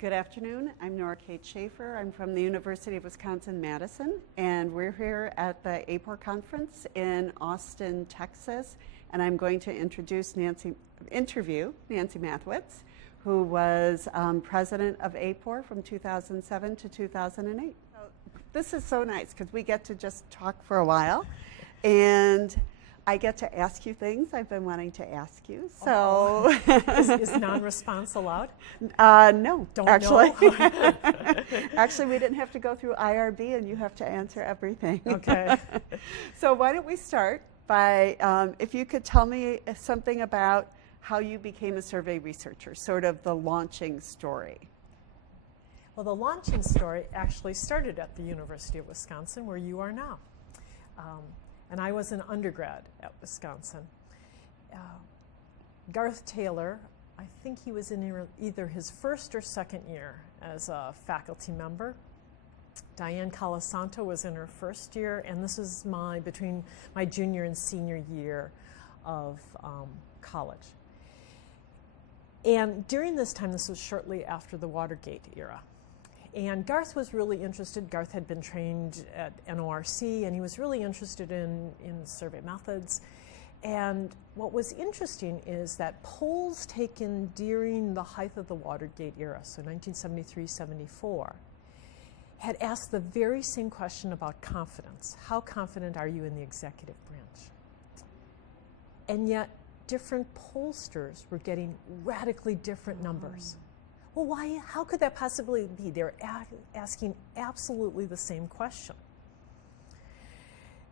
Good afternoon. I'm Nora Kate Schaefer. I'm from the University of Wisconsin-Madison, and we're here at the AAPOR conference in Austin, Texas, and I'm going to interview Nancy Mathiowetz, who was president of AAPOR from 2007 to 2008. So this is so nice because we get to just talk for a while, and I get to ask you things I've been wanting to ask you. So, is non-response allowed? No, Don't actually. know. Actually, we didn't have to go through IRB, and you have to answer everything. Okay. So why don't we start by, if you could tell me something about how you became a survey researcher, sort of the launching story. Well, the launching story actually started at the University of Wisconsin, where you are now. And I was an undergrad at Wisconsin. Garth Taylor, I think he was in either his first or second year as a faculty member. Diane Colasanto was in her first year, and this is between my junior and senior year of college. And during this time, this was shortly after the Watergate era. And Garth was really interested. Garth had been trained at NORC, and he was really interested in survey methods. And what was interesting is that polls taken during the height of the Watergate era, so 1973-74, had asked the very same question about confidence. How confident are you in the executive branch? And yet, different pollsters were getting radically different numbers. Well, why? How could that possibly be? They're asking absolutely the same question.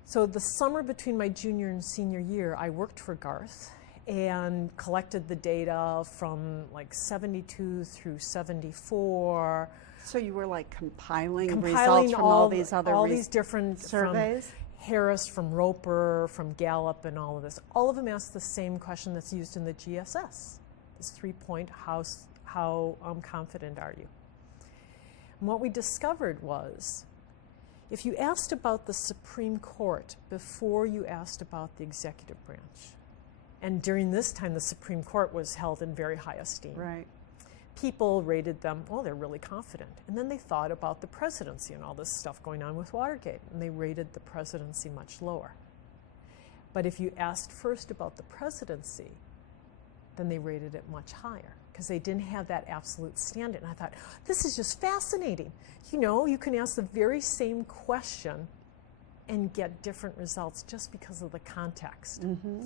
So the summer between my junior and senior year, I worked for Garth and collected the data from like 72 through 74. So you were like compiling results from all these different surveys? From Harris, from Roper, from Gallup, and all of this. All of them asked the same question that's used in the GSS. This 3-point how confident are you? And what we discovered was, if you asked about the Supreme Court before you asked about the executive branch, and during this time the Supreme Court was held in very high esteem. Right. People rated them, oh, they're really confident. And then they thought about the presidency and all this stuff going on with Watergate, and they rated the presidency much lower. But if you asked first about the presidency, then they rated it much higher, because they didn't have that absolute standard. And I thought, this is just fascinating. You know, you can ask the very same question and get different results just because of the context. Mm-hmm.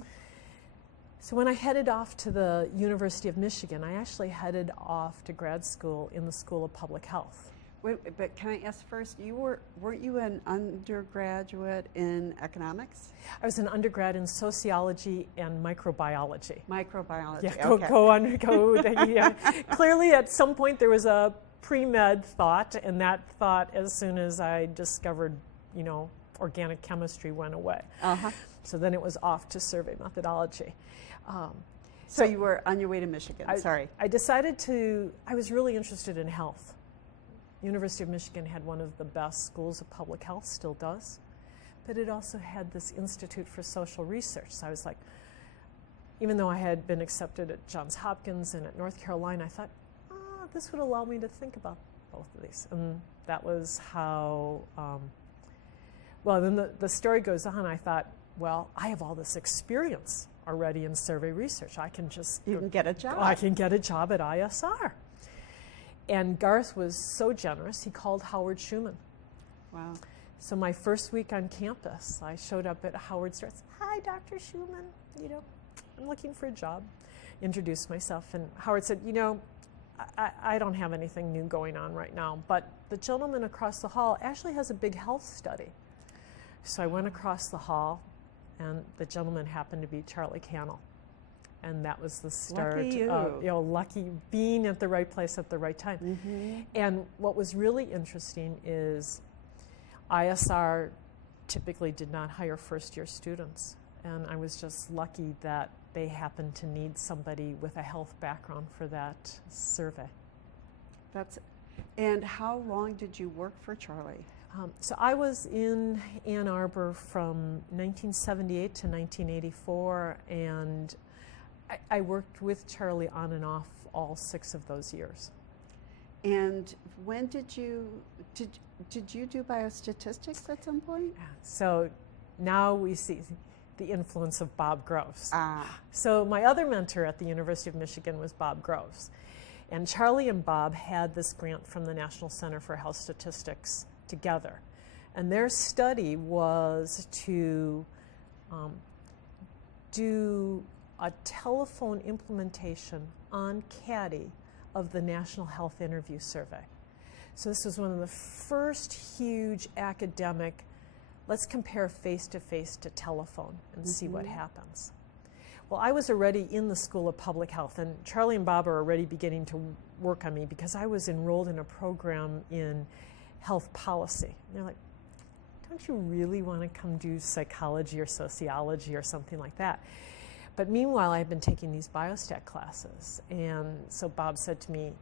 So when I headed off to the University of Michigan, I actually headed off to grad school in the School of Public Health. Wait, but can I ask first, weren't you an undergraduate in economics? I was an undergrad in sociology and microbiology. Microbiology, Yeah, okay. Yeah. Clearly at some point there was a pre-med thought, and that thought, as soon as I discovered, organic chemistry, went away. Uh-huh. So then it was off to survey methodology. So you were on your way to Michigan, sorry. I was really interested in health. University of Michigan had one of the best schools of public health, still does, but it also had this Institute for Social Research. So I was like, even though I had been accepted at Johns Hopkins and at North Carolina, I thought, this would allow me to think about both of these. And that was how, then the story goes on. I thought, well, I have all this experience already in survey research. You can get a job. I can get a job at ISR. And Garth was so generous, he called Howard Schuman. Wow. So my first week on campus, I showed up at Howard's door. Hi, Dr. Schuman, I'm looking for a job. Introduced myself, and Howard said, I don't have anything new going on right now, but the gentleman across the hall actually has a big health study. So I went across the hall, and the gentleman happened to be Charlie Cannell. And that was the start of lucky being at the right place at the right time. Mm-hmm. And what was really interesting is ISR typically did not hire first-year students. And I was just lucky that they happened to need somebody with a health background for that survey. And how long did you work for Charlie? So I was in Ann Arbor from 1978 to 1984, and I worked with Charlie on and off all 6 of those years. And when did you do biostatistics at some point? So now we see the influence of Bob Groves. Ah. So my other mentor at the University of Michigan was Bob Groves. And Charlie and Bob had this grant from the National Center for Health Statistics together. And their study was to do a telephone implementation on CADI of the National Health Interview Survey. So this was one of the first huge academic, let's compare face-to-face to telephone and see what happens. Well, I was already in the School of Public Health, and Charlie and Bob are already beginning to work on me because I was enrolled in a program in health policy. And they're like, don't you really want to come do psychology or sociology or something like that? But meanwhile, I had been taking these biostat classes, and so Bob said to me,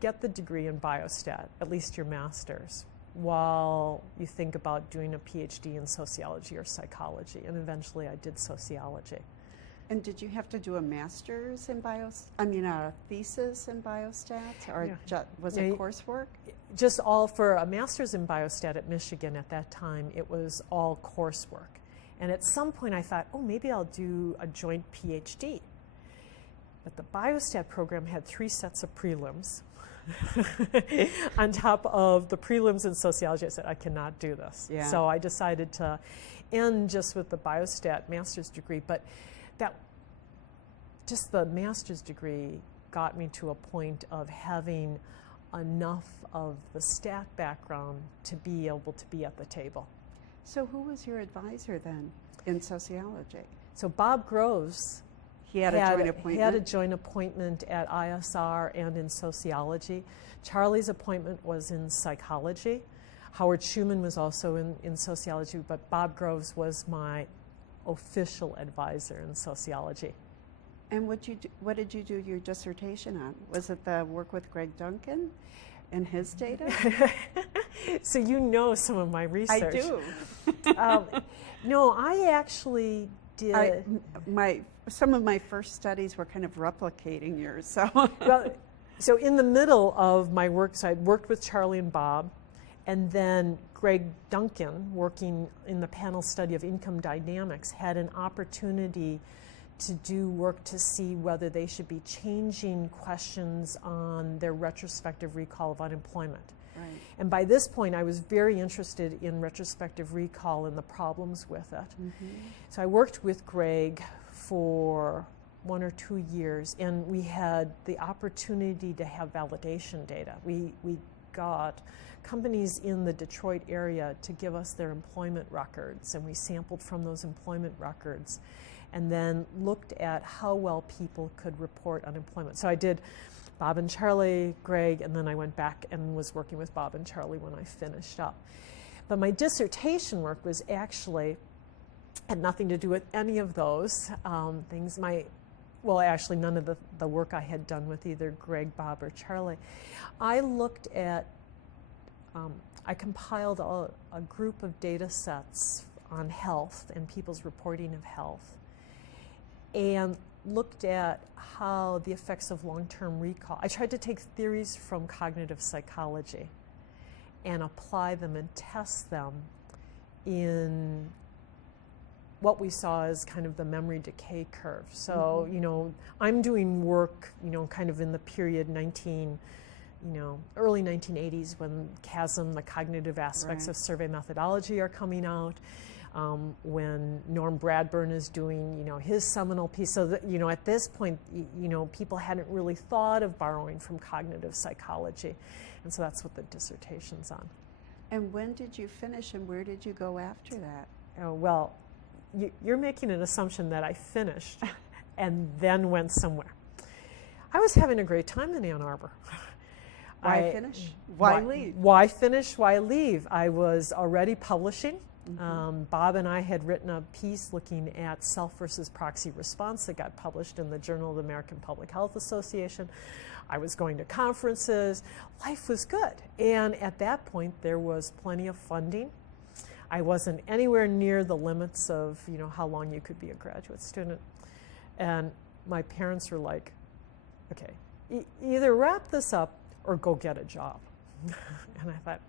get the degree in biostat, at least your master's, while you think about doing a PhD in sociology or psychology. And eventually I did sociology. And did you have to do a master's in a thesis in biostats, or was it coursework? Just all for a master's in biostat at Michigan at that time, it was all coursework. And at some point I thought, oh, maybe I'll do a joint PhD. But the biostat program had 3 sets of prelims. On top of the prelims in sociology, I said, I cannot do this. Yeah. So I decided to end just with the biostat master's degree. But just the master's degree got me to a point of having enough of the stat background to be able to be at the table. So who was your advisor then in sociology? So Bob Groves He had a joint appointment? He had a joint appointment at ISR and in sociology. Charlie's appointment was in psychology. Howard Schuman was also in sociology, but Bob Groves was my official advisor in sociology. And what did you do your dissertation on? Was it the work with Greg Duncan and his data? So you know some of my research. I do. No, I actually did. Some of my first studies were kind of replicating yours. So, so in the middle of my work, so I'd worked with Charlie and Bob, and then Greg Duncan, working in the panel study of income dynamics, had an opportunity to do work to see whether they should be changing questions on their retrospective recall of unemployment. right. And by this point, I was very interested in retrospective recall and the problems with it. Mm-hmm. So I worked with Greg for 1 or 2 years, and we had the opportunity to have validation data. We got companies in the Detroit area to give us their employment records, and we sampled from those employment records and then looked at how well people could report unemployment. So I did Bob and Charlie, Greg, and then I went back and was working with Bob and Charlie when I finished up. But my dissertation work was actually, had nothing to do with any of those things. Actually none of the work I had done with either Greg, Bob, or Charlie. I looked at, I compiled a group of data sets on health and people's reporting of health, and looked at how the effects of long-term recall. I tried to take theories from cognitive psychology and apply them and test them in what we saw as kind of the memory decay curve. So, I'm doing work, kind of in the period early 1980s when CASM, the cognitive aspects of survey methodology, are coming out. When Norm Bradburn is doing, his seminal piece. So that, at this point, people hadn't really thought of borrowing from cognitive psychology. And so that's what the dissertation's on. And when did you finish, and where did you go after that? Oh, well, you're making an assumption that I finished and then went somewhere. I was having a great time in Ann Arbor. Why finish? Why leave? Why finish? Why leave? I was already publishing. Bob and I had written a piece looking at self versus proxy response that got published in the Journal of the American Public Health Association. I was going to conferences. Life was good. And at that point, there was plenty of funding. I wasn't anywhere near the limits of, how long you could be a graduate student. And my parents were like, okay, either wrap this up or go get a job. And I thought,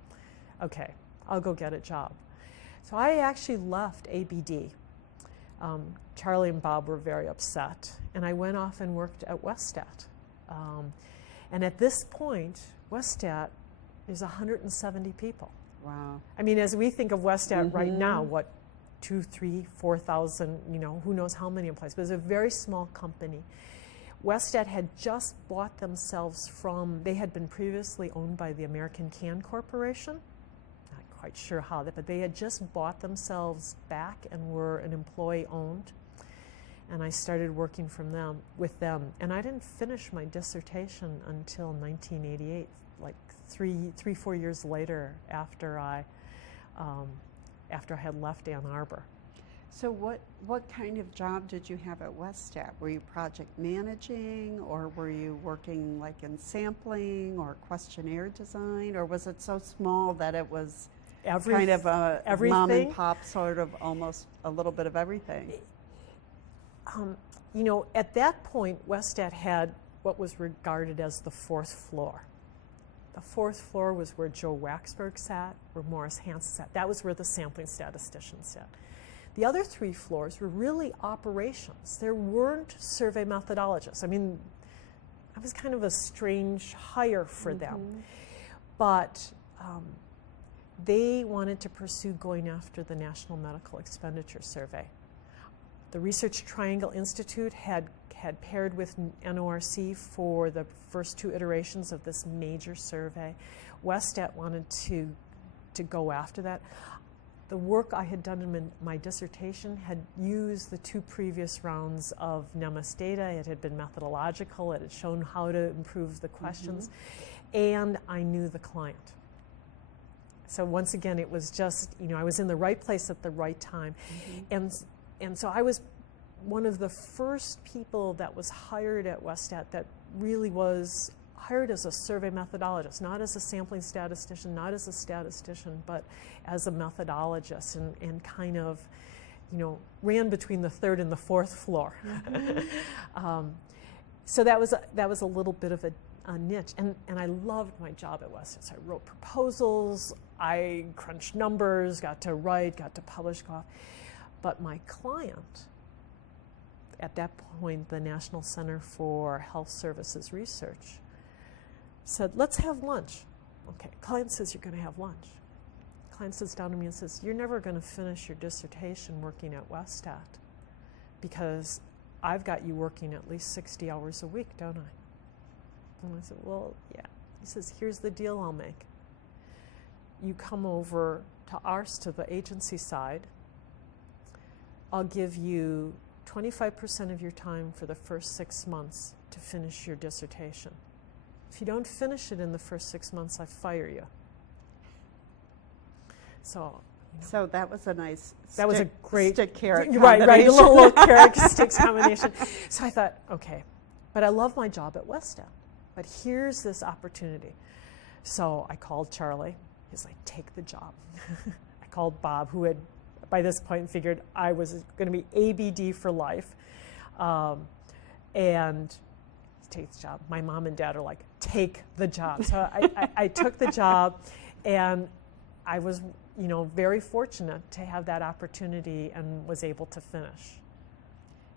okay, I'll go get a job. So I actually left ABD. Charlie and Bob were very upset, and I went off and worked at Westat. And at this point, Westat is 170 people. Wow. I mean, as we think of Westat right now, what, 2, 3, 4,000, who knows how many employees, but it's a very small company. Westat had just bought themselves they had been previously owned by the American Can Corporation. Not quite sure how but they had just bought themselves back and were an employee owned. And I started working with them. And I didn't finish my dissertation until 1988, like 4 years later after I had left Ann Arbor. So what kind of job did you have at Westat? Were you project managing, or were you working like in sampling or questionnaire design, or was it so small that it was kind of a mom and pop sort of almost a little bit of everything? At that point, Westat had what was regarded as the fourth floor. The fourth floor was where Joe Waxberg sat, where Morris Hansen sat. That was where the sampling statistician sat. The other 3 floors were really operations. There weren't survey methodologists. I mean, I was kind of a strange hire for them. But they wanted to pursue going after the National Medical Expenditure Survey. The Research Triangle Institute had paired with NORC for the first 2 iterations of this major survey. Westat wanted to go after that. The work I had done in my dissertation had used the 2 previous rounds of NEMIS data. It had been methodological. It had shown how to improve the questions. And I knew the client. So once again, it was just, I was in the right place at the right time. And so I was one of the first people that was hired at Westat that really was hired as a survey methodologist, not as a sampling statistician, not as a statistician, but as a methodologist, and kind of, ran between the 3rd and the 4th floor. So that was a little bit of a niche, and I loved my job at Westat. So I wrote proposals, I crunched numbers, got to write, got to publish, but my client, at that point, the National Center for Health Services Research, said, let's have lunch. Okay, client says you're going to have lunch. Client sits down to me and says, you're never going to finish your dissertation working at Westat because I've got you working at least 60 hours a week, don't I? And I said, well, yeah. He says, here's the deal I'll make. You come over to the agency side. I'll give you 25% of your time for the first 6 months to finish your dissertation. If you don't finish it in the first 6 months, I fire you. So that was a nice that was a great stick carrot right, a little carrot stick combination. So I thought, okay, but I love my job at Westat, but here's this opportunity. So I called Charlie. He's like, take the job. I called Bob, who had by this point figured I was going to be ABD for life, and take the job. My mom and dad are like, take the job. So I took the job, and I was, very fortunate to have that opportunity and was able to finish.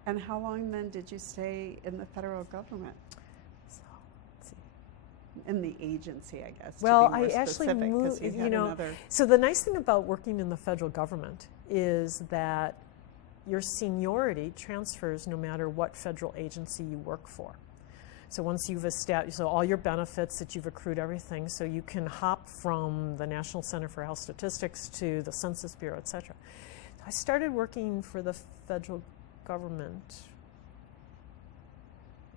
And how long then did you stay in the federal government? So, let's see. In the agency, I guess. Well, to be more I actually specific, moved, another... So the nice thing about working in the federal government is that your seniority transfers no matter what federal agency you work for. So once you've established, so all your benefits that you've accrued, everything, so you can hop from the National Center for Health Statistics to the Census Bureau, et cetera. I started working for the federal government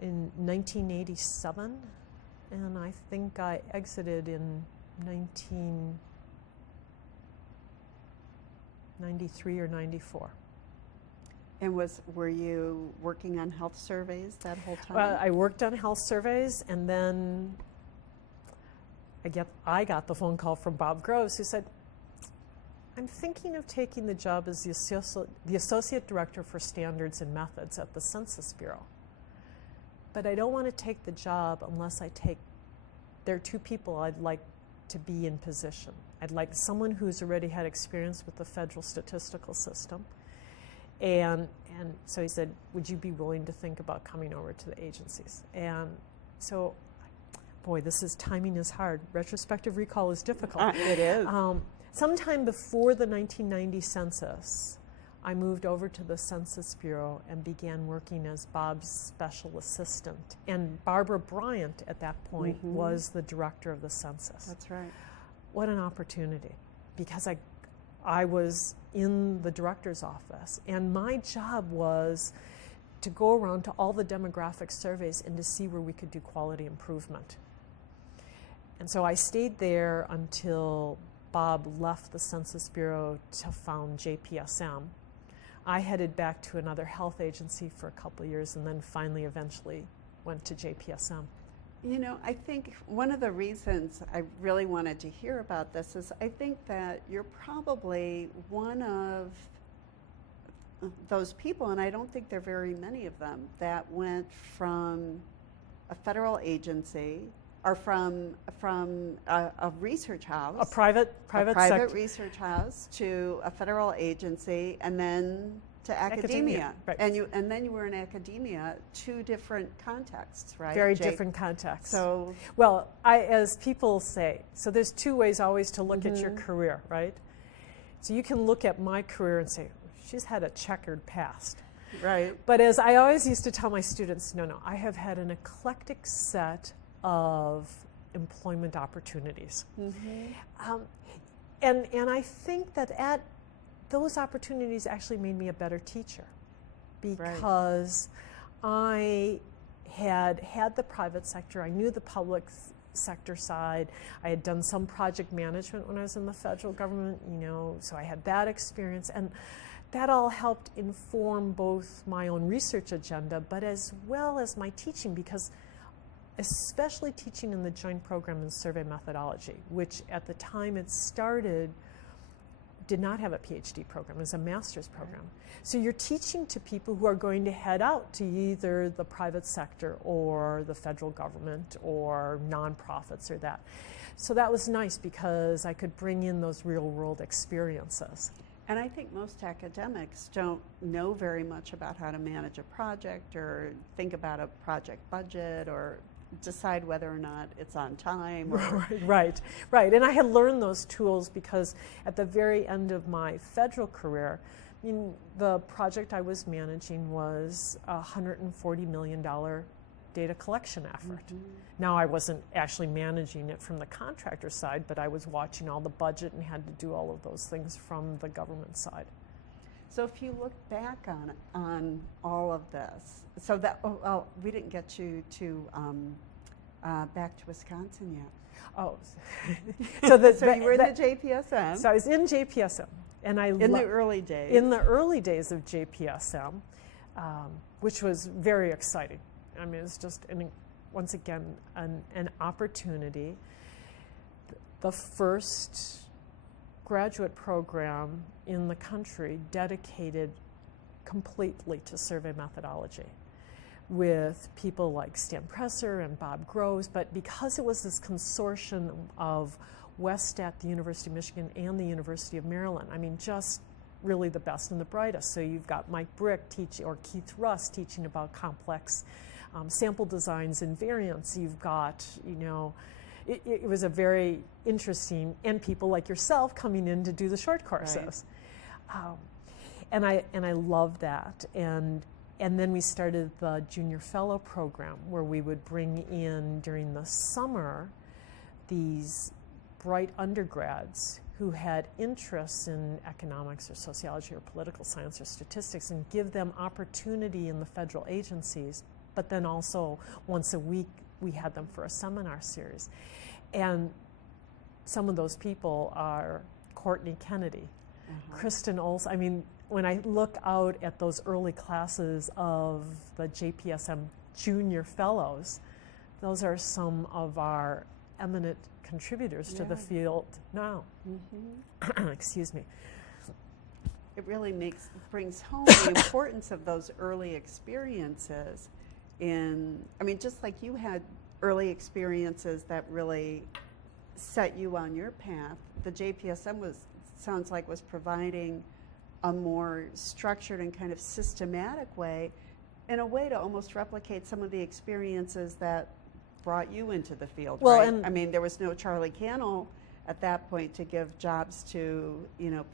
in 1987, and I think I exited in 1993 or 94. And were you working on health surveys that whole time? Well, I worked on health surveys, and then I got the phone call from Bob Groves, who said, I'm thinking of taking the job as the Associate Director for Standards and Methods at the Census Bureau. But I don't want to take the job unless I take there are two people I'd like to be in position. I'd like someone who's already had experience with the federal statistical system. And so he said, would you be willing to think about coming over to the agencies? And so, boy, timing is hard. Retrospective recall is difficult. It is. Sometime before the 1990 census, I moved over to the Census Bureau and began working as Bob's special assistant. And Barbara Bryant, at that point, was the director of the census. That's right. What an opportunity, because I was in the director's office, and my job was to go around to all the demographic surveys and to see where we could do quality improvement. And so I stayed there until Bob left the Census Bureau to found JPSM. I headed back to another health agency for a couple of years and then finally eventually went to JPSM. You know, I think one of the reasons I really wanted to hear about this is I think that you're probably one of those people, and I don't think there are very many of them, that went from a federal agency or from a research house, A private sector research house, to a federal agency, and then to academia. Right. And then you were in academia, two different contexts, right? Very different contexts. So, well, as people say, so there's two ways always to look at your career, right? So you can look at my career and say, she's had a checkered past. right. But as I always used to tell my students, no, I have had an eclectic set of employment opportunities. And I think that those opportunities actually made me a better teacher, because I had the private sector, I knew the public sector side, I had done some project management when I was in the federal government, so I had that experience, and that all helped inform both my own research agenda, but as well as my teaching, because especially teaching in the joint program in survey methodology, which at the time it started did not have a PhD program, it was a master's program. So you're teaching to people who are going to head out to either the private sector or the federal government or nonprofits or that. So that was nice because I could bring in those real world experiences. And I think most academics don't know very much about how to manage a project or think about a project budget or decide whether or not it's on time. Or Right. And I had learned those tools because at the very end of my federal career, the project I was managing was a $140 million data collection effort. Now, I wasn't actually managing it from the contractor side, but I was watching all the budget and had to do all of those things from the government side. So if you look back on all of this, so that we didn't get you to back to Wisconsin yet. Oh, so you were in the JPSM. So I was in JPSM, and in the early days. In the early days of JPSM, which was very exciting. I mean, it's just once again an opportunity. The first graduate program in the country dedicated completely to survey methodology, with people like Stan Presser and Bob Groves, but because it was this consortium of Westat, the University of Michigan, and the University of Maryland, I mean, just really the best and the brightest. So you've got Mike Brick or Keith Russ teaching about complex sample designs and variants. You've got, it was a very interesting, and people like yourself coming in to do the short courses. Right. And I loved that. And then we started the Junior Fellow program, where we would bring in during the summer these bright undergrads who had interests in economics or sociology or political science or statistics, and give them opportunity in the federal agencies. But then also once a week we had them for a seminar series. And some of those people are Courtney Kennedy, Kristen Olson. I mean, when I look out at those early classes of the JPSM Junior Fellows, those are some of our eminent contributors to the field now. Excuse me. It really brings home the importance of those early experiences just like you had early experiences that really set you on your path. The JPSM sounds like was providing a more structured and kind of systematic way, in a way to almost replicate some of the experiences that brought you into the field, well, right? and I mean, there was no Charlie Cannell at that point to give jobs to,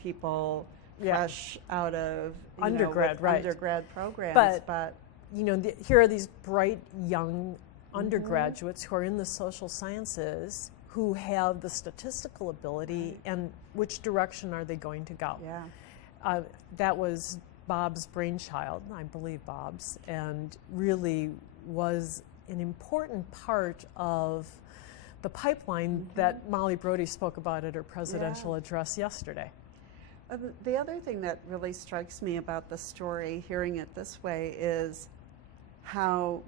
people fresh out of undergrad, right? Undergrad programs, but here are these bright young undergraduates who are in the social sciences who have the statistical ability, and which direction are they going to go? Yeah. That was Bob's brainchild, I believe Bob's, and really was an important part of the pipeline that Molly Brody spoke about at her presidential address yesterday. The other thing that really strikes me about the story, hearing it this way, is how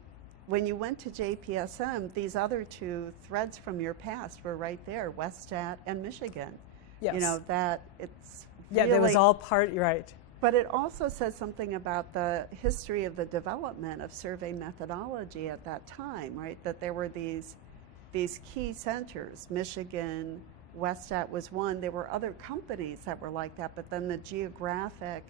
when you went to JPSM, these other two threads from your past were right there, Westat and Michigan. Yes. That it's really, that was all part, right. But it also says something about the history of the development of survey methodology at that time, right? That there were these key centers. Michigan, Westat was one. There were other companies that were like that, but then the geographic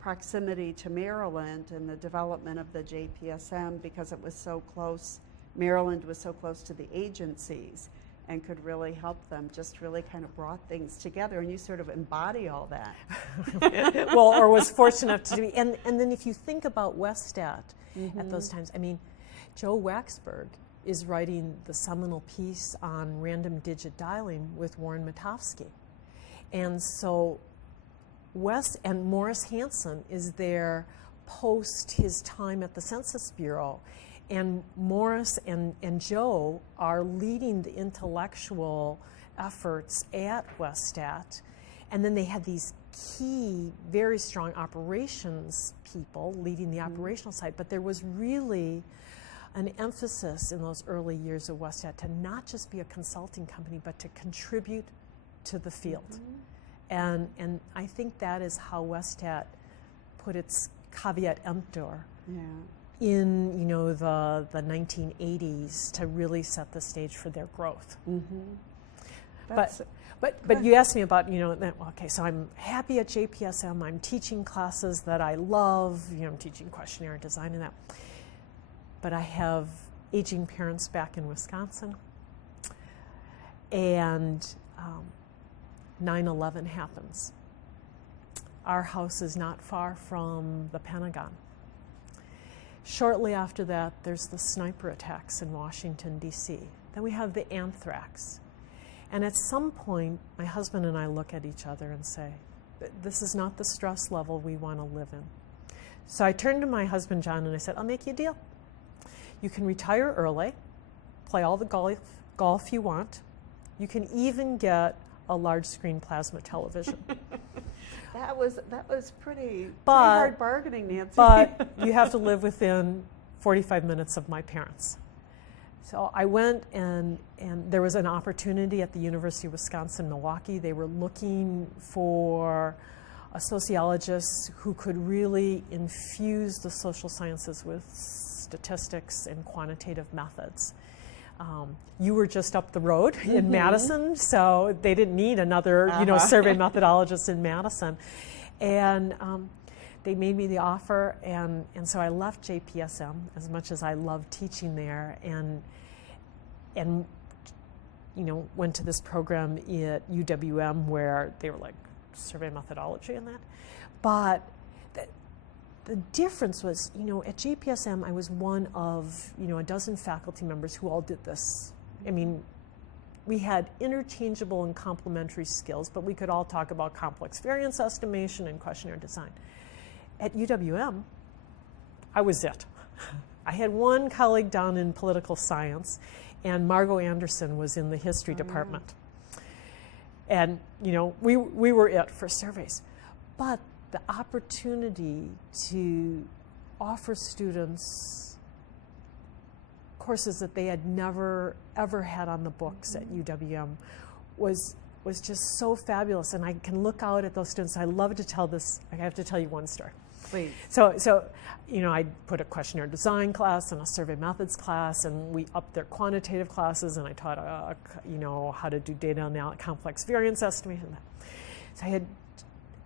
proximity to Maryland and the development of the JPSM, because it was so close, Maryland was so close to the agencies and could really help them, just really kind of brought things together, and you sort of embody all that. Well, or was fortunate enough to be. And then if you think about Westat at those times, I mean, Joe Waxberg is writing the seminal piece on random digit dialing with Warren Matofsky. And so Morris Hanson is there post his time at the Census Bureau. And Morris and Joe are leading the intellectual efforts at Westat. And then they had these key, very strong operations people leading the operational side. But there was really an emphasis in those early years of Westat to not just be a consulting company, but to contribute to the field. And I think that is how Westat put its caveat emptor in the 1980s to really set the stage for their growth. But you asked me about okay, so I'm happy at JPSM. I'm teaching classes that I love. I'm teaching questionnaire design and that. But I have aging parents back in Wisconsin, and 9/11 happens. Our house is not far from the Pentagon. Shortly after that, there's the sniper attacks in Washington, D.C. Then we have the anthrax. And at some point, my husband and I look at each other and say, this is not the stress level we want to live in. So I turned to my husband, John, and I said, I'll make you a deal. You can retire early, play all the golf you want. You can even get a large screen plasma television. That was pretty hard bargaining, Nancy. But you have to live within 45 minutes of my parents. So I went, and there was an opportunity at the University of Wisconsin-Milwaukee. They were looking for a sociologist who could really infuse the social sciences with statistics and quantitative methods. You were just up the road in Madison, so they didn't need another survey methodologist in Madison. And they made me the offer, and so I left JPSM, as much as I loved teaching there, and went to this program at UWM where they were like survey methodology and that. But the difference was, at JPSM, I was one of, a dozen faculty members who all did this. I mean, we had interchangeable and complementary skills, but we could all talk about complex variance estimation and questionnaire design. At UWM, I was it. I had one colleague down in political science, and Margot Anderson was in the history department. And, we were it for surveys. But the opportunity to offer students courses that they had never, ever had on the books at UWM was just so fabulous. And I can look out at those students. I love to tell this. I have to tell you one story. Please. So, I put a questionnaire design class and a survey methods class, and we upped their quantitative classes, and I taught, how to do data complex variance estimation. So I had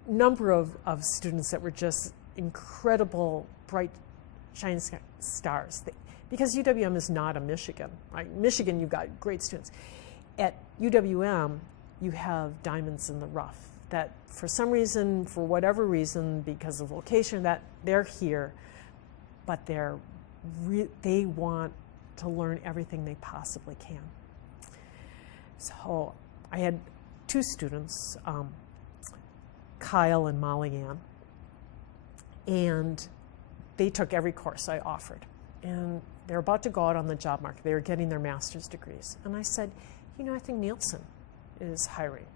a number of students that were just incredible, bright, shining stars. Because UWM is not a Michigan, right? Michigan, you've got great students. At UWM, you have diamonds in the rough that for some reason, for whatever reason, because of location, that they're here, but they want to learn everything they possibly can. So I had two students, Kyle and Molly Ann, and they took every course I offered. And they're about to go out on the job market. They were getting their master's degrees. And I said, I think Nielsen is hiring.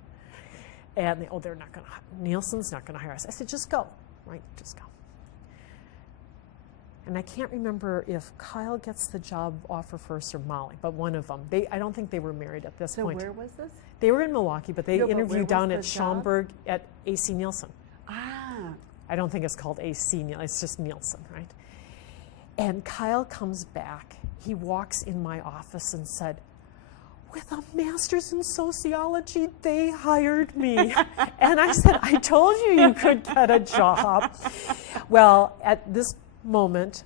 And they're not going to, Nielsen's not going to hire us. I said, just go, right? Just go. And I can't remember if Kyle gets the job offer first or Molly, but one of them. I don't think they were married at this point. So where was this? They were in Milwaukee, but they interviewed down at job? Schaumburg at AC Nielsen. Ah. I don't think it's called AC Nielsen, it's just Nielsen, right? And Kyle comes back. He walks in my office and said, with a master's in sociology, they hired me. And I said, I told you could get a job. Well, at this moment,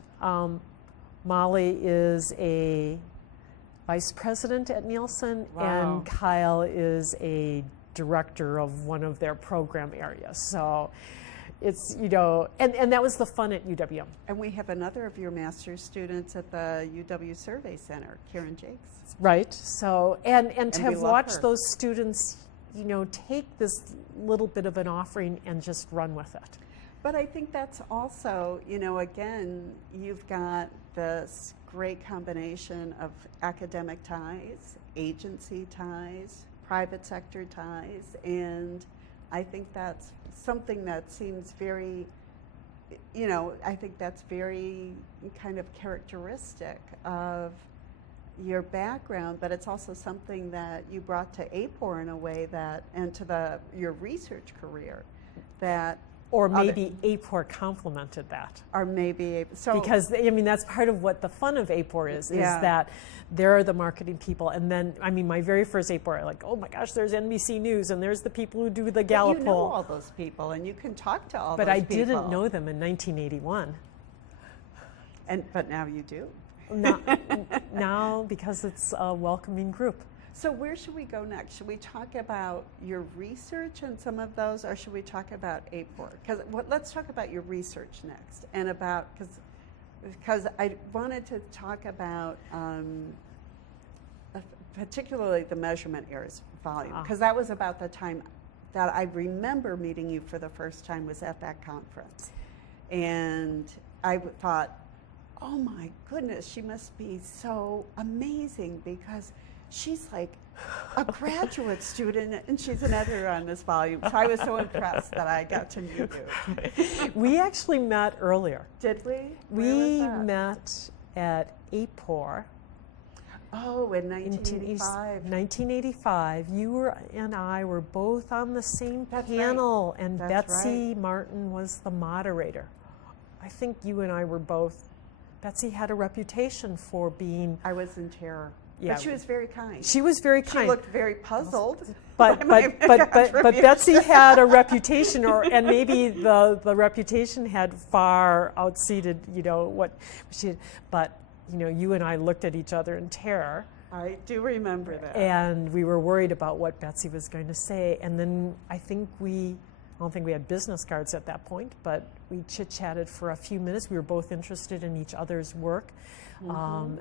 Molly is a vice president at Nielsen, Wow. and Kyle is a director of one of their program areas. So it's, and that was the fun at UWM. And we have another of your master's students at the UW Survey Center, Karen Jakes. Right. So, and to we have love watched her. those students, take this little bit of an offering and just run with it. But I think that's also, again, you've got this great combination of academic ties, agency ties, private sector ties, and I think that's something that seems very, I think that's very kind of characteristic of your background, but it's also something that you brought to AAPOR in a way that, and to your research career, that Or maybe AAPOR complemented that. Or maybe, so. Because, that's part of what the fun of AAPOR is Yeah. that there are the marketing people. And then, my very first AAPOR, like, oh my gosh, there's NBC News, and there's the people who do the Gallup You know poll. all those people, and you can talk to all But those I people. didn't know them in 1981. But now you do. Now, because it's a welcoming group. So where should we go next? Should we talk about your research and some of those, or should we talk about AAPOR? Let's talk about your research next, and about, because I wanted to talk about particularly the measurement errors volume, because that was about the time that I remember meeting you for the first time, was at that conference. And I thought, oh my goodness, she must be so amazing, because she's like a graduate student and she's an editor on this volume. So I was so impressed that I got to meet you. We actually met earlier. Did we? We Where was that? met at AAPOR. Oh, in 1985. 1985. You and I were both on the same That's panel, right. and That's Betsy right. Martin was the moderator. I think you and I were both. Betsy had a reputation for being. I was in terror. Yeah. But she was very kind. She was very kind. She looked very puzzled. But Betsy had a reputation, and maybe the reputation had far outseated, what she had. But, you and I looked at each other in terror. I do remember that. And we were worried about what Betsy was going to say. And then I don't think we had business cards at that point, but we chit-chatted for a few minutes. We were both interested in each other's work. And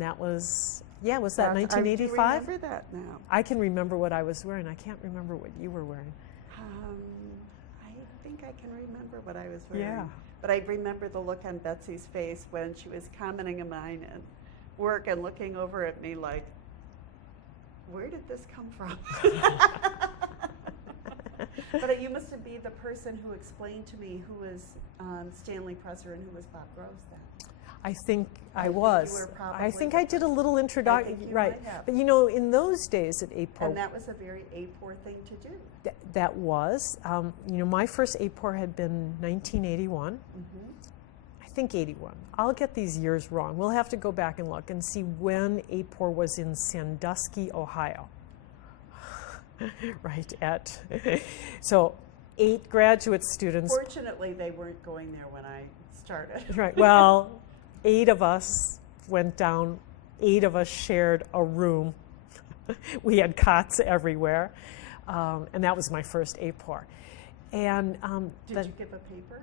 that was, was that 1985? I do remember that now. I can remember what I was wearing. I can't remember what you were wearing. I think I can remember what I was wearing. Yeah. But I remember the look on Betsy's face when she was commenting on mine and work and looking over at me like, where did this come from? But you must be the person who explained to me who was Stanley Presser and who was Bob Groves then. I think I think was. you were probably I think the I did a little I introduction, think you right? might have. But you know, in those days at AAPOR, And that was a very AAPOR thing to do. that was. You know, my first AAPOR had been 1981. Mm-hmm. I think 81. I'll get these years wrong. We'll have to go back and look and see when AAPOR was in Sandusky, Ohio. Right at so 8 graduate students. Fortunately, they weren't going there when I started. Right. Well, 8 of us went down. 8 of us shared a room. We had cots everywhere, and that was my first AAPOR. And Did you give a paper?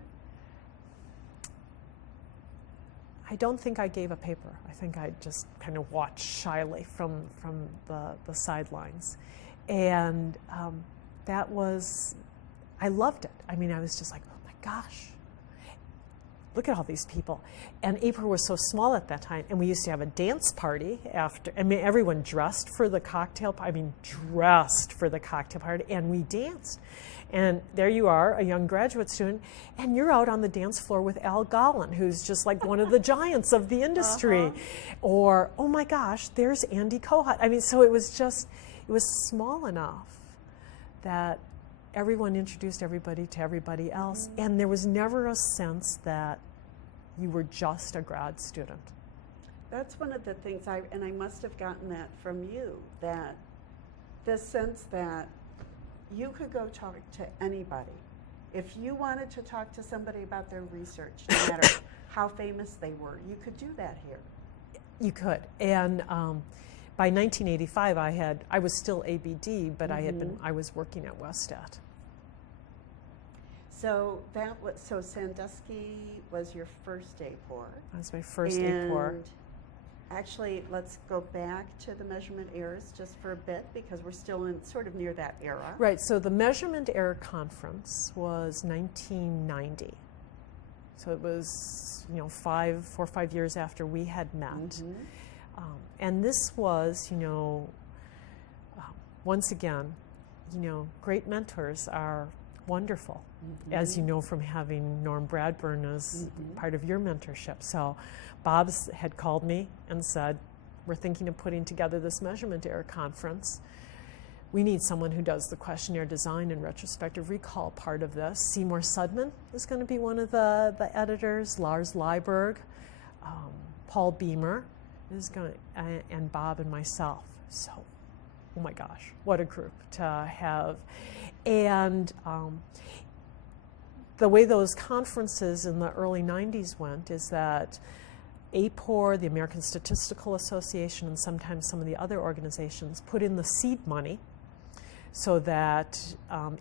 I don't think I gave a paper. I think I just kind of watched shyly from the sidelines, and that was. I loved it. I mean, I was just like, oh my gosh. Look at all these people. And AAPOR was so small at that time, and we used to have a dance party after. I mean, everyone dressed for the cocktail party. And we danced. And there you are, a young graduate student, and you're out on the dance floor with Al Gollin, who's just like one of the giants of the industry. Or, oh my gosh, there's Andy Kohut. I mean, so it was small enough that everyone introduced everybody to everybody else, and there was never a sense that you were just a grad student. That's one of the things I must have gotten that from you, that the sense that you could go talk to anybody. If you wanted to talk to somebody about their research, no matter how famous they were, you could do that here. You could. And by 1985, I was still ABD, but I was working at Westat. So Sandusky was your first AAPOR. That was my first AAPOR. And actually, let's go back to the measurement errors just for a bit, because we're still in sort of near that era. Right. So the measurement error conference was 1990. So it was 4 or 5 years after we had met. And this was, once again, great mentors are wonderful, as you know from having Norm Bradburn as part of your mentorship. So Bob's had called me and said, we're thinking of putting together this measurement error conference. We need someone who does the questionnaire design and retrospective recall part of this. Seymour Sudman is going to be one of the editors, Lars Leiberg, Paul Beamer is going to, and Bob and myself. So, oh my gosh, what a group to have. And the way those conferences in the early 90s went is that AAPOR, the American Statistical Association, and sometimes some of the other organizations put in the seed money so that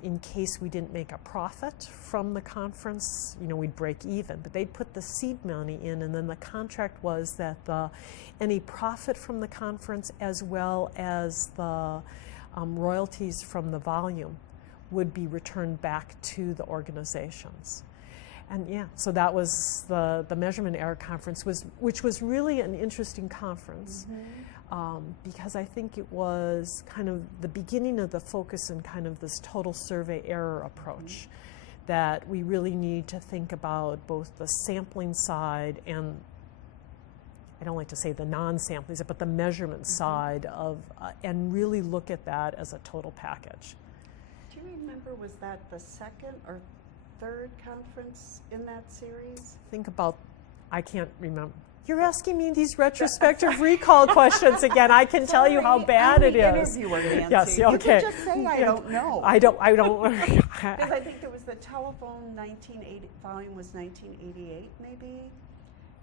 in case we didn't make a profit from the conference, we'd break even. But they'd put the seed money in, and then the contract was that any profit from the conference as well as the royalties from the volume would be returned back to the organizations. And so that was the measurement error conference, which was really an interesting conference because I think it was kind of the beginning of the focus in kind of this total survey error approach, that we really need to think about both the sampling side and, I don't like to say the non-sampling, but the measurement side of, and really look at that as a total package. Do you remember, was that the second or third conference in that series? Think about, I can't remember. You're asking me these retrospective recall questions again. I can tell you how bad it is. Interviewer, Nancy. Yes, okay. You can just say I don't know. I don't. Because I think there was the telephone 1980 volume was 1988 maybe,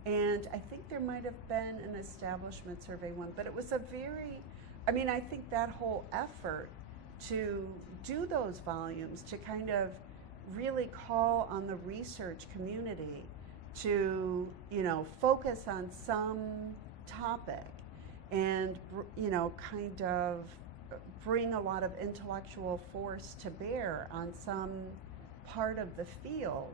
and I think there might have been an establishment survey one, but it was a very, I think that whole effort to do those volumes, to kind of really call on the research community to, focus on some topic and, kind of bring a lot of intellectual force to bear on some part of the field.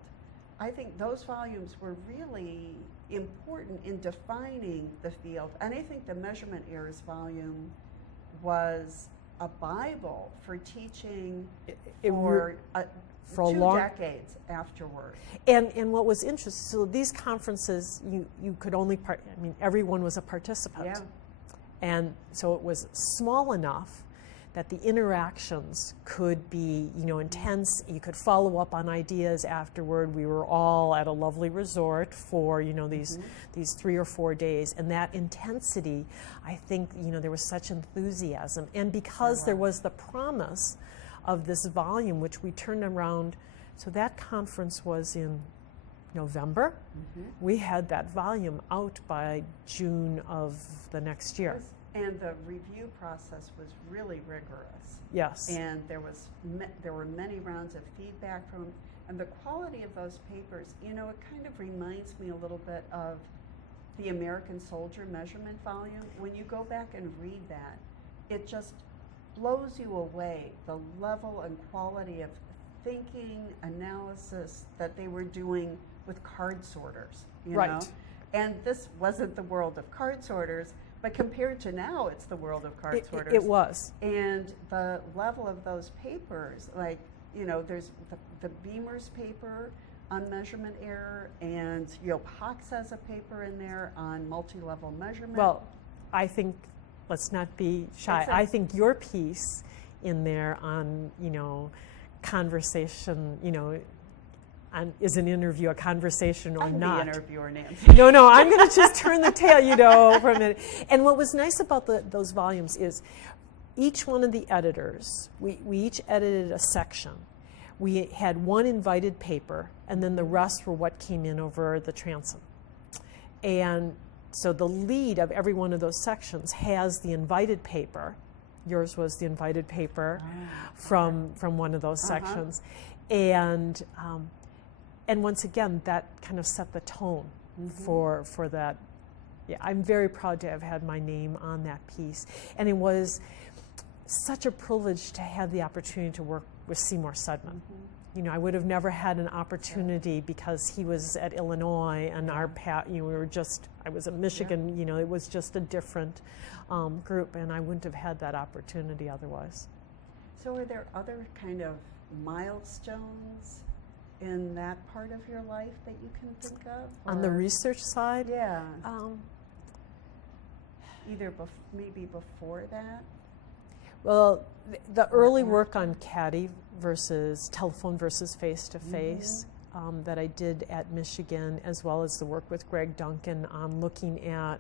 I think those volumes were really important in defining the field. And I think the measurement errors volume was a Bible for teaching for a 2 long decades afterward. And what was interesting, so these conferences, you could only everyone was a participant. Yeah. And so it was small enough that the interactions could be, intense. You could follow up on ideas afterward. We were all at a lovely resort for, these 3 or 4 days. And that intensity, I think, there was such enthusiasm. And because there was the promise of this volume, which we turned around, so that conference was in November. We had that volume out by June of the next year. And the review process was really rigorous. Yes. And there were many rounds of feedback from, and the quality of those papers, it kind of reminds me a little bit of the American Soldier Measurement Volume. When you go back and read that, it just blows you away, the level and quality of thinking, analysis that they were doing with card sorters, you know? And this wasn't the world of card sorters, but compared to now, it's the world of card sorters. It was. And the level of those papers, like, there's the Beamer's paper on measurement error, and Pox has a paper in there on multi-level measurement. Well, I think, let's not be shy, I think your piece in there on, conversation, is an interview a conversation or not? I'm the interviewer, Nancy. No, I'm going to just turn the tail, for a minute. And what was nice about those volumes is each one of the editors, we each edited a section. We had one invited paper, and then the rest were what came in over the transom. And so the lead of every one of those sections has the invited paper. Yours was the invited paper from one of those sections. And once again, that kind of set the tone for that. Yeah, I'm very proud to have had my name on that piece. And it was such a privilege to have the opportunity to work with Seymour Sudman. I would have never had an opportunity because he was at Illinois and our we were just, I was at Michigan, it was just a different group, and I wouldn't have had that opportunity otherwise. So are there other kind of milestones in that part of your life that you can think of? On the research side? Yeah. Either maybe before that? Well, the early work on CADI versus telephone versus face-to-face that I did at Michigan, as well as the work with Greg Duncan on looking at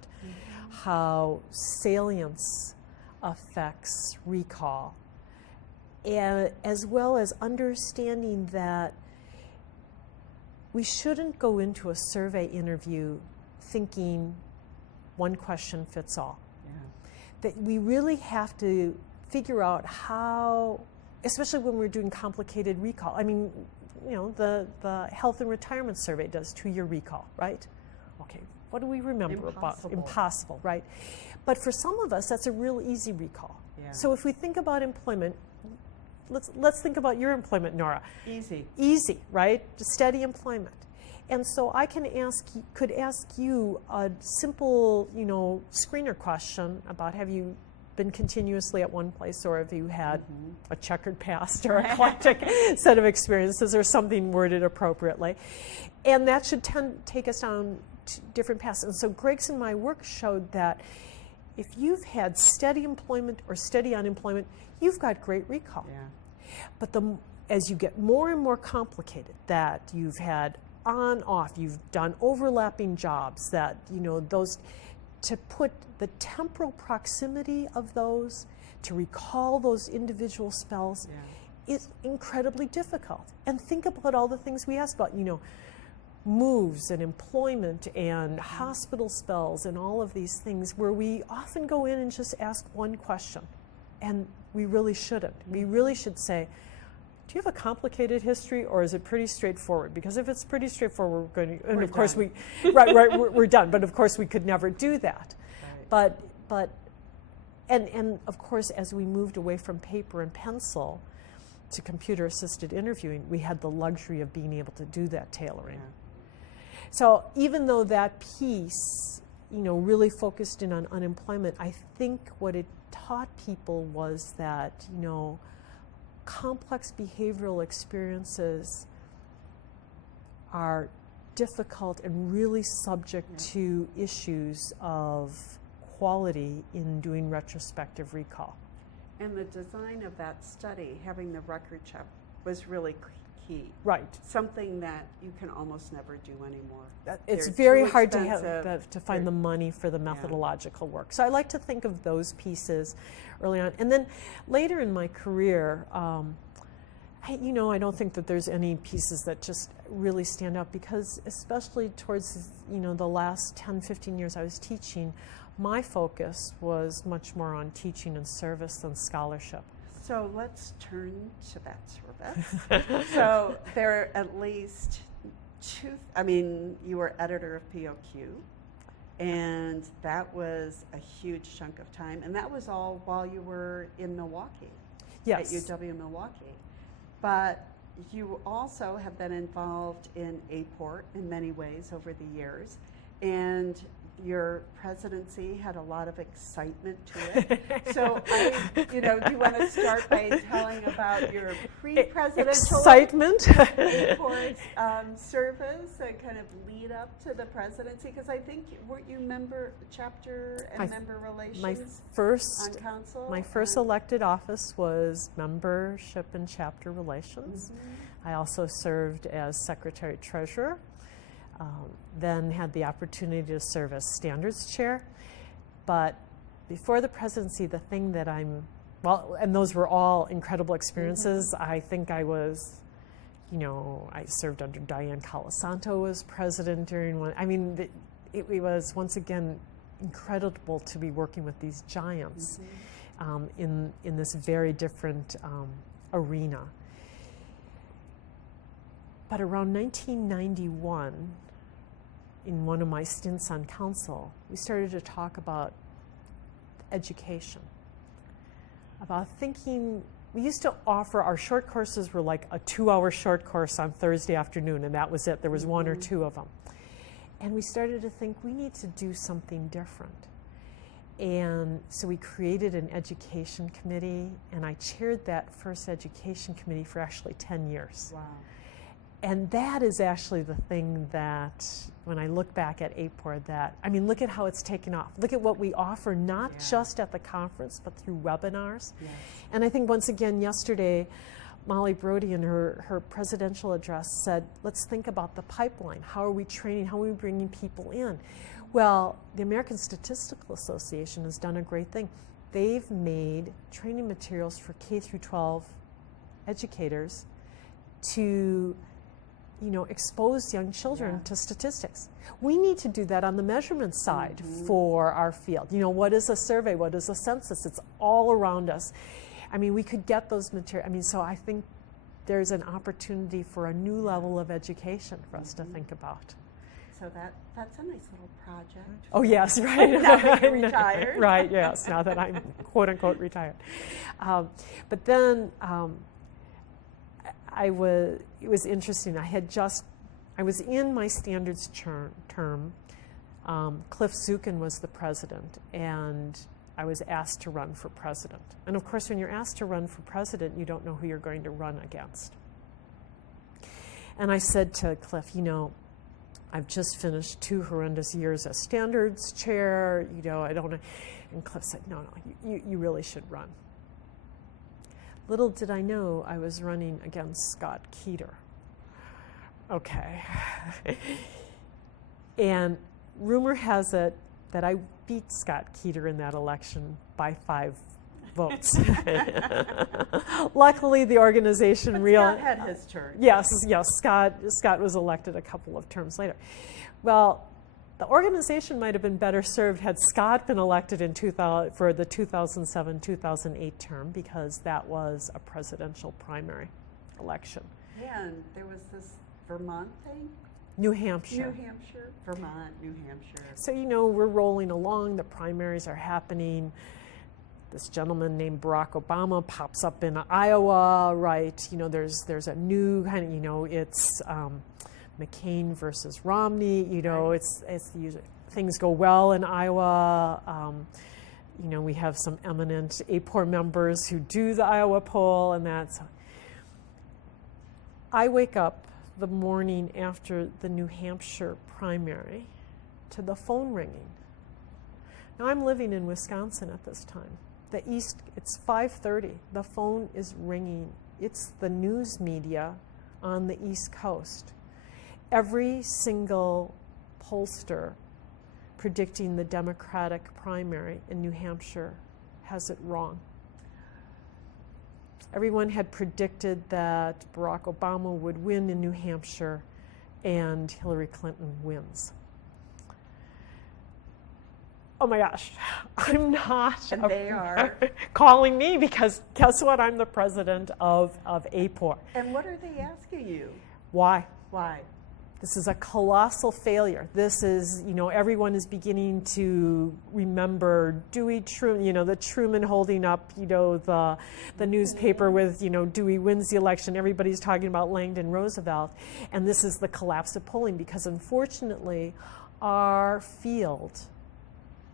how salience affects recall, and as well as understanding that we shouldn't go into a survey interview thinking one question fits all. That we really have to figure out how, especially when we're doing complicated recall. I mean, the Health and Retirement Survey does 2-year recall, right? Okay, what do we remember about? Impossible, right? But for some of us, that's a real easy recall. So if we think about employment, let's think about your employment, Nora. Easy, right? Just steady employment. And so I could ask you a simple, screener question about, have you been continuously at one place, or have you had a checkered past or eclectic set of experiences, or something worded appropriately? And that should take us down to different paths. And so Greg's and my work showed that if you've had steady employment or steady unemployment, you've got great recall. But as you get more and more complicated, that you've had on, off, you've done overlapping jobs, that, those, to put the temporal proximity of those, to recall those individual spells, is incredibly difficult. And think about all the things we asked about, moves and employment and hospital spells and all of these things, where we often go in and just ask one question. And we really shouldn't. We really should say, do you have a complicated history, or is it pretty straightforward? Because if it's pretty straightforward, we're going to, and of course we're done. But of course we could never do that. But of course, as we moved away from paper and pencil to computer-assisted interviewing, we had the luxury of being able to do that tailoring. So even though that piece, really focused in on unemployment, I think what it taught people was that, complex behavioral experiences are difficult and really subject to issues of quality in doing retrospective recall. And the design of that study, having the record check, was really key. Right. Something that you can almost never do anymore. It's They're very too hard expensive. to find the money for the methodological work. So I like to think of those pieces early on. And then later in my career, I don't think that there's any pieces that just really stand out, because especially towards, the last 10, 15 years I was teaching, my focus was much more on teaching and service than scholarship. So let's turn to that service. So there are at least you were editor of POQ, and that was a huge chunk of time, and that was all while you were in Milwaukee. Yes. At UW Milwaukee. But you also have been involved in AAPOR in many ways over the years, and your presidency had a lot of excitement to it. So, do you want to start by telling about your pre-presidential excitement AAPOR service and kind of lead up to the presidency? Because I think weren't you member chapter and member relations on council? My first elected office was membership and chapter relations. Mm-hmm. I also served as secretary treasurer. Then had the opportunity to serve as standards chair. But before the presidency, the thing that and those were all incredible experiences. Mm-hmm. I think I was, I served under Diane Colasanto as president during one. It was, once again, incredible to be working with these giants in this very different arena. But around 1991, in one of my stints on council, we started to talk about education, about thinking. We used to offer, our short courses were like a 2-hour short course on Thursday afternoon, and that was it. There was one or two of them. And we started to think we need to do something different. And so we created an education committee, and I chaired that first education committee for actually 10 years. Wow. And that is actually the thing that, when I look back at AAPOR, look at how it's taken off. Look at what we offer, not just at the conference, but through webinars. Yes. And I think, once again, yesterday, Molly Brody in her presidential address said, let's think about the pipeline. How are we training? How are we bringing people in? Well, the American Statistical Association has done a great thing. They've made training materials for K through 12 educators to expose young children to statistics. We need to do that on the measurement side for our field. What is a survey? What is a census? It's all around us. We could get those materials. So I think there's an opportunity for a new level of education for us to think about. So that's a nice little project. Oh, yes, right. Now that you're retired. Right, yes, now that I'm quote-unquote retired. But then it was interesting. I was in my standards term. Cliff Zukin was the president, and I was asked to run for president. And of course, when you're asked to run for president, you don't know who you're going to run against. And I said to Cliff, I've just finished 2 horrendous years as standards chair, I don't know. And Cliff said, no, you really should run. Little did I know I was running against Scott Keeter. Okay. And rumor has it that I beat Scott Keeter in that election by 5 votes. Luckily, the organization Scott had his turn. Yes, Scott was elected a couple of terms later. Well, the organization might have been better served had Scott been elected for the 2007-2008 term, because that was a presidential primary election. Yeah, and there was this Vermont thing? New Hampshire. Vermont, New Hampshire. So, we're rolling along. The primaries are happening. This gentleman named Barack Obama pops up in Iowa, right? There's a new kind of, it's McCain versus Romney. It's the usual. Things go well in Iowa. We have some eminent AAPOR members who do the Iowa poll, and that's. I wake up the morning after the New Hampshire primary to the phone ringing. Now I'm living in Wisconsin at this time. It's 5:30. The phone is ringing. It's the news media on the East Coast. Every single pollster predicting the Democratic primary in New Hampshire has it wrong. Everyone had predicted that Barack Obama would win in New Hampshire and Hillary Clinton wins. Oh my gosh, I'm not. And they are calling me because guess what? I'm the president of AAPOR. And what are they asking you? Why? Why? This is a colossal failure. This is, everyone is beginning to remember Dewey Truman, the Truman holding up, the newspaper with, Dewey wins the election. Everybody's talking about Langdon Roosevelt. And this is the collapse of polling because unfortunately our field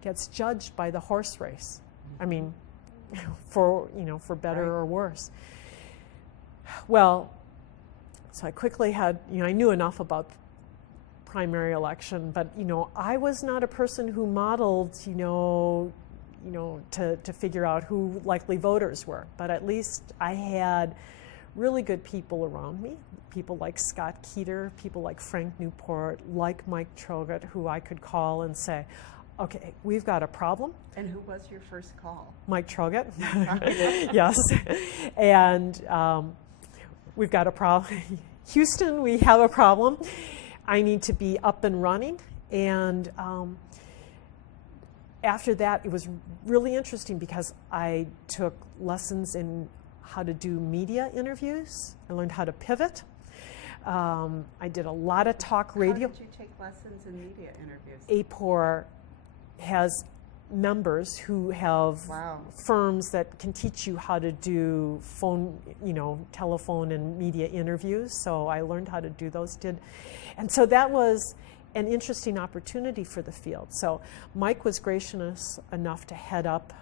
gets judged by the horse race. I mean, for better or worse. Well, so I quickly had, I knew enough about primary election, but, I was not a person who modeled, to figure out who likely voters were. But at least I had really good people around me, people like Scott Keeter, people like Frank Newport, like Mike Trogut, who I could call and say, okay, we've got a problem. And who was your first call? Mike Trogut. Yes. And we've got a problem. Houston, we have a problem. I need to be up and running. And after that, it was really interesting because I took lessons in how to do media interviews. I learned how to pivot. I did a lot of talk radio. How did you take lessons in media interviews? AAPOR has members who have firms that can teach you how to do phone, telephone and media interviews. So I learned how to do those. And so that was an interesting opportunity for the field. So Mike was gracious enough to head up.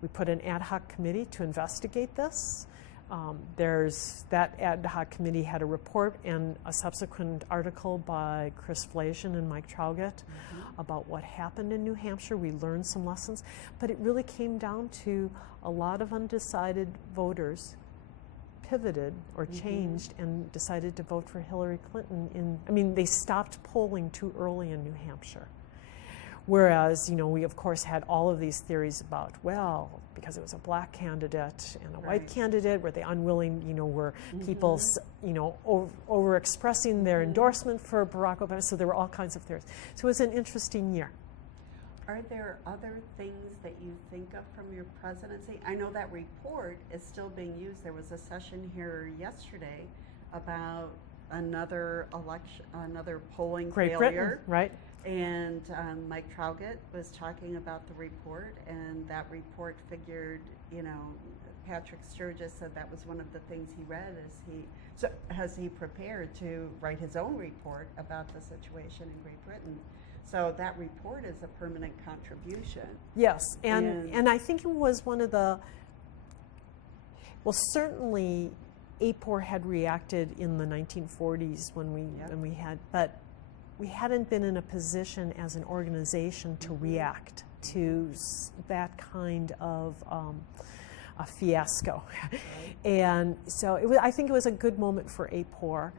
We put an ad hoc committee to investigate this. That ad hoc committee had a report and a subsequent article by Chris Flasian and Mike Trogut about what happened in New Hampshire. We learned some lessons, but it really came down to a lot of undecided voters pivoted or changed and decided to vote for Hillary Clinton. They stopped polling too early in New Hampshire. Whereas, we of course had all of these theories about, well, because it was a black candidate and a white candidate, were they unwilling, were people, overexpressing their endorsement for Barack Obama? So there were all kinds of theories. So it was an interesting year. Are there other things that you think of from your presidency? I know that report is still being used. There was a session here yesterday about another election, another polling Great failure. Britain, right? And Mike Trogut was talking about the report, and that report figured, Patrick Sturgis said that was one of the things he read. Has he prepared to write his own report about the situation in Great Britain? So that report is a permanent contribution. Yes, and I think it was one of the, certainly AAPOR had reacted in the 1940s when we had, but we hadn't been in a position as an organization to react to that kind of a fiasco. Right. And so I think it was a good moment for AAPOR.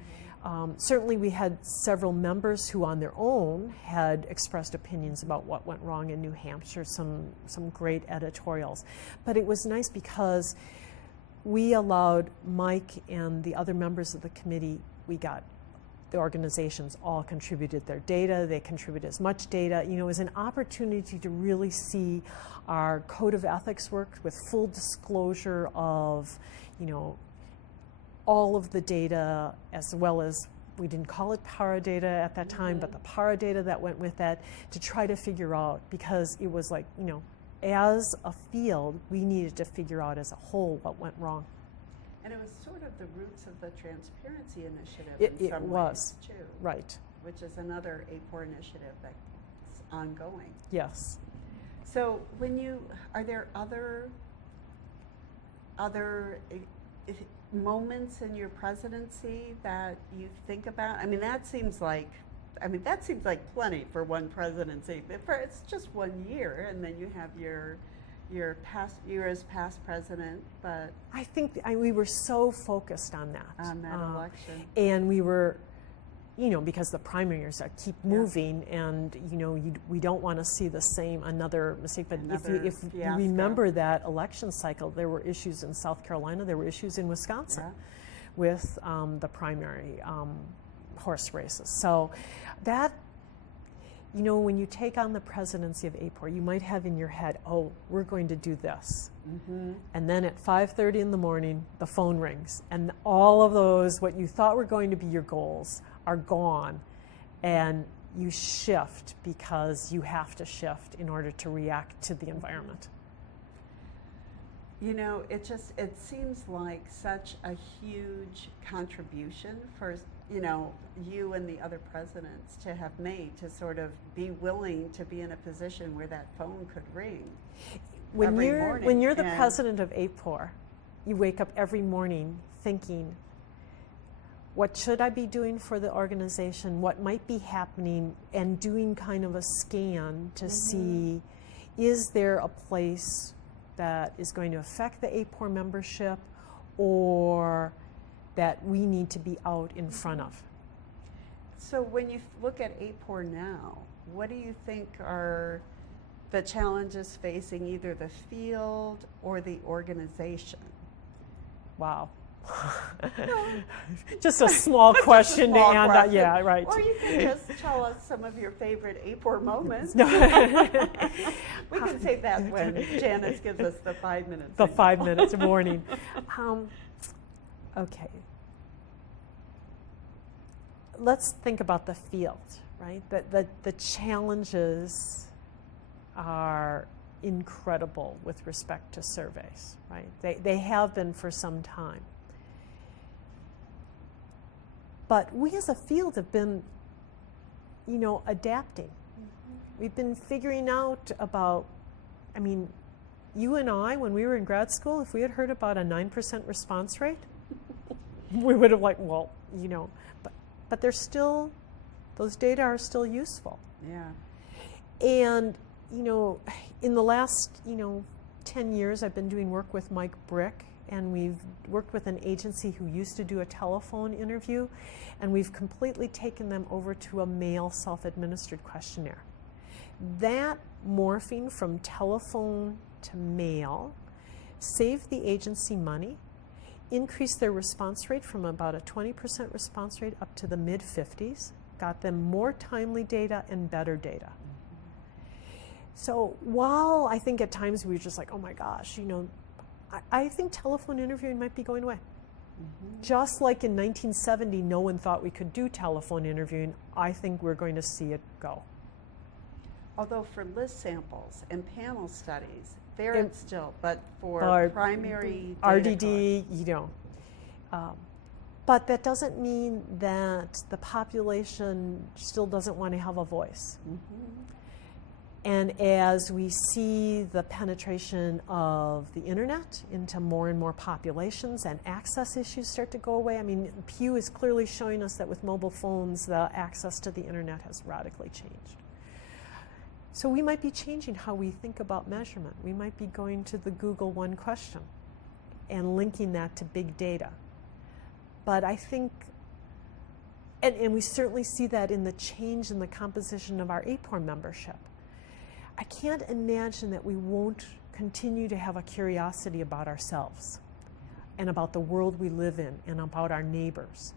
Certainly we had several members who on their own had expressed opinions about what went wrong in New Hampshire, some great editorials. But it was nice because we allowed Mike and the other members of the committee, the organizations all contributed their data. They contributed as much data. It was an opportunity to really see our code of ethics work with full disclosure of, all of the data, as well as, we didn't call it para data at that time, but the para data that went with that, to try to figure out, because it was like, as a field, we needed to figure out as a whole what went wrong. And it was sort of the roots of the Transparency Initiative in some ways, too. Right. Which is another AAPOR initiative that's ongoing. Yes. So are there other moments in your presidency that you think about? I mean, that seems like plenty for one presidency. It's just 1 year, and then you have your as past president. But I think we were so focused on that election, and we were, because the primaries keep moving, and we don't want to see another mistake. But if you remember that election cycle, there were issues in South Carolina, there were issues in Wisconsin with the primary horse races. So that, when you take on the presidency of AAPOR, you might have in your head, oh, we're going to do this. Mm-hmm. And then at 5:30 in the morning, the phone rings, and all of those, what you thought were going to be your goals, are gone, and you shift because you have to shift in order to react to the environment. It seems like such a huge contribution for you and the other presidents to have made, to sort of be willing to be in a position where that phone could ring every morning. When you're the president of AAPOR, you wake up every morning thinking, what should I be doing for the organization? What might be happening? And doing kind of a scan to see, is there a place that is going to affect the AAPOR membership, or that we need to be out in front of? So when you look at AAPOR now, what do you think are the challenges facing either the field or the organization? Wow. Just a small question to answer. Yeah, right. Or you can just tell us some of your favorite AAPOR moments. We can say that when Janice gives us the 5 minutes. The 5 minutes warning. Okay. Let's think about the field, right? The challenges are incredible with respect to surveys, right? They have been for some time. But we as a field have been, adapting. Mm-hmm. We've been figuring out about, you and I, when we were in grad school, if we had heard about a 9% response rate, we would have but they're still, those data are still useful. Yeah. And, in the last, 10 years, I've been doing work with Mike Brick, and we've worked with an agency who used to do a telephone interview, and we've completely taken them over to a mail self-administered questionnaire. That morphing from telephone to mail saved the agency money, increased their response rate from about a 20% response rate up to the mid-50s, got them more timely data and better data. So while I think at times we were just like, oh my gosh, I think telephone interviewing might be going away. Mm-hmm. Just like in 1970, no one thought we could do telephone interviewing, I think we're going to see it go. Although for list samples and panel studies, it's still, but for primary RDD, but that doesn't mean that the population still doesn't want to have a voice. Mm-hmm. And as we see the penetration of the internet into more and more populations and access issues start to go away, Pew is clearly showing us that with mobile phones, the access to the internet has radically changed. So we might be changing how we think about measurement. We might be going to the Google One question and linking that to big data. But I think, and we certainly see that in the change in the composition of our AAPOR membership. I can't imagine that we won't continue to have a curiosity about ourselves and about the world we live in and about our neighbors.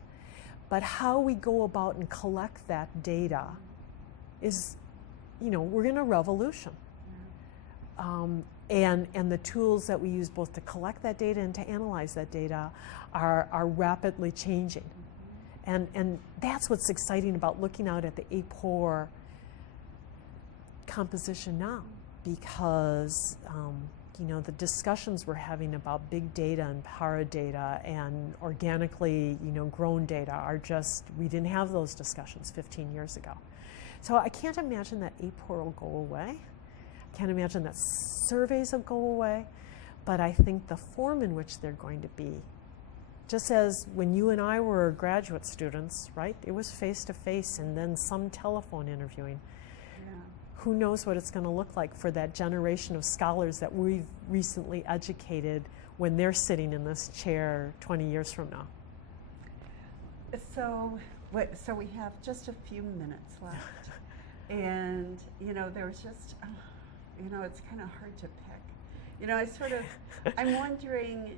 But how we go about and collect that data is, we're in a revolution. And the tools that we use both to collect that data and to analyze that data are rapidly changing. And that's what's exciting about looking out at the AAPOR composition now, because the discussions we're having about big data and paradata and organically grown data are just, we didn't have those discussions 15 years ago. So I can't imagine that AAPOR will go away. I can't imagine that surveys will go away, but I think the form in which they're going to be just as when you and I were graduate students, right? It was face-to-face and then some telephone interviewing. Yeah. Who knows what it's going to look like for that generation of scholars that we've recently educated when they're sitting in this chair 20 years from now. So we have just a few minutes left. And, there's just, it's kind of hard to pick. I'm wondering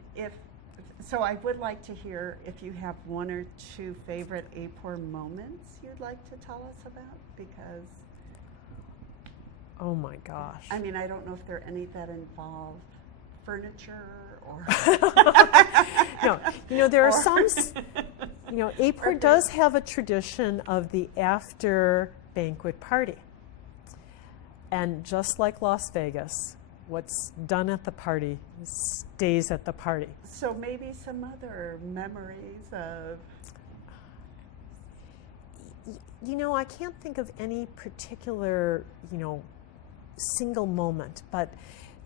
so I would like to hear if you have one or two favorite AAPOR moments you'd like to tell us about, because. Oh my gosh. I mean, I don't know if there are any that involve furniture or. No, there are some, AAPOR does have a tradition of the after banquet party. And just like Las Vegas, what's done at the party stays at the party. So maybe some other memories of. I can't think of any particular, single moment, but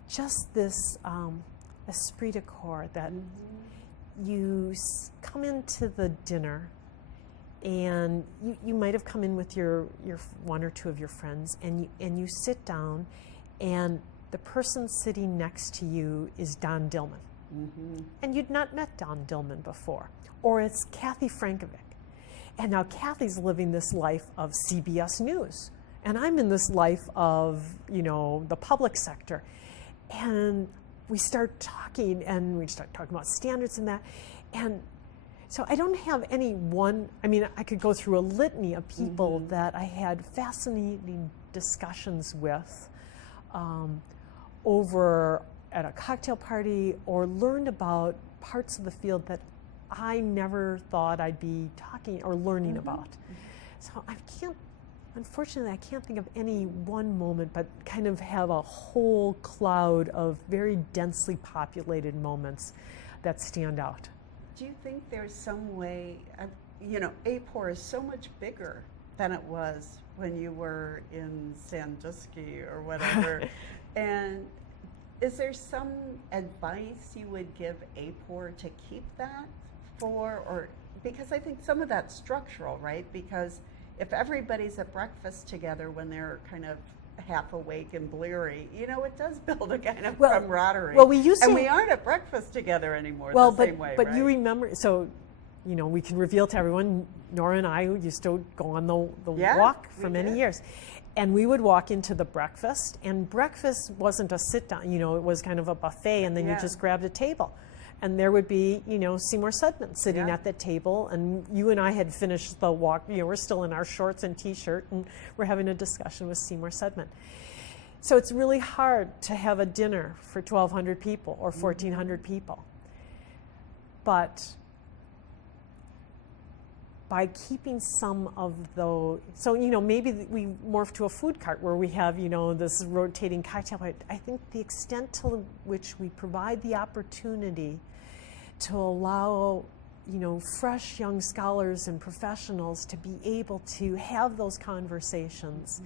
just this esprit de corps that you come into the dinner, and you might have come in with your one or two of your friends, and you sit down, and the person sitting next to you is Don Dillman. And you'd not met Don Dillman before. Or it's Kathy Frankovic. And now Kathy's living this life of CBS News. And I'm in this life of, the public sector. And we start talking about standards and that. And so I don't have any one, I could go through a litany of people that I had fascinating discussions with over at a cocktail party, or learned about parts of the field that I never thought I'd be talking or learning about. So unfortunately, I can't think of any one moment, but kind of have a whole cloud of very densely populated moments that stand out. Do you think there's some way, AAPOR is so much bigger than it was when you were in Sandusky or whatever, and is there some advice you would give AAPOR to keep that for, or because I think some of that's structural, right? Because if everybody's at breakfast together when they're kind of half awake and bleary, it does build a kind of camaraderie. Well, we aren't at breakfast together anymore same way, but right? you remember, so, we can reveal to everyone, Nora and I used to go on the walk for many years. And we would walk into the breakfast, and breakfast wasn't a sit-down, it was kind of a buffet, and then you just grabbed a table. And there would be, Seymour Sudman sitting at the table, and you and I had finished the walk, we're still in our shorts and t-shirt, and we're having a discussion with Seymour Sudman. So it's really hard to have a dinner for 1,200 people or 1,400 people. But by keeping some of those, so maybe we morph to a food cart where we have this rotating cocktail. I think the extent to which we provide the opportunity to allow fresh young scholars and professionals to be able to have those conversations,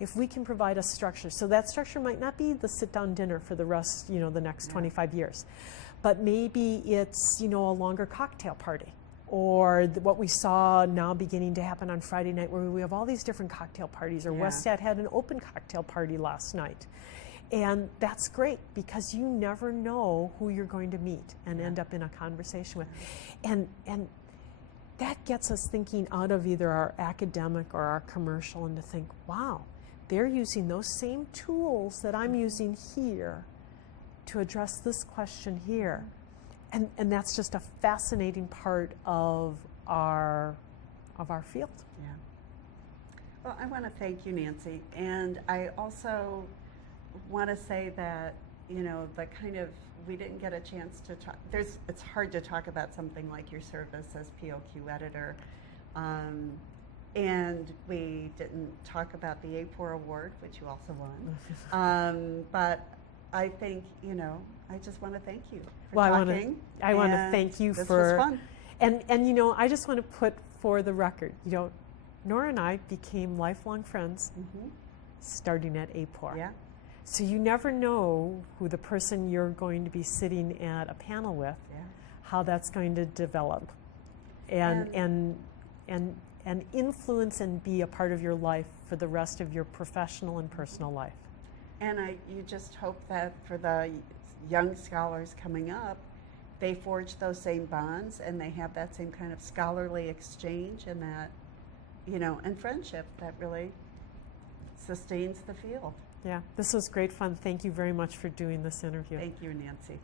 if we can provide a structure. So that structure might not be the sit-down dinner for the rest, the next 25 years, but maybe it's a longer cocktail party. Or what we saw now beginning to happen on Friday night, where we have all these different cocktail parties, or Westat had an open cocktail party last night. And that's great, because you never know who you're going to meet and end up in a conversation with. And that gets us thinking out of either our academic or our commercial, and to think, wow, they're using those same tools that I'm using here to address this question here. And that's just a fascinating part of our field. Yeah. Well, I want to thank you, Nancy, and I also want to say that we didn't get a chance to talk. It's hard to talk about something like your service as POQ editor, and we didn't talk about the AAPOR award, which you also won. But I think I just want to thank you for talking. I want to thank you this for. Was fun. And I just want to put for the record, Nora and I became lifelong friends starting at AAPOR. Yeah. So you never know who the person you're going to be sitting at a panel with, how that's going to develop and influence and be a part of your life for the rest of your professional and personal life. And you just hope that for the young scholars coming up, they forge those same bonds and they have that same kind of scholarly exchange and that, and friendship that really sustains the field. Yeah, this was great fun. Thank you very much for doing this interview. Thank you, Nancy.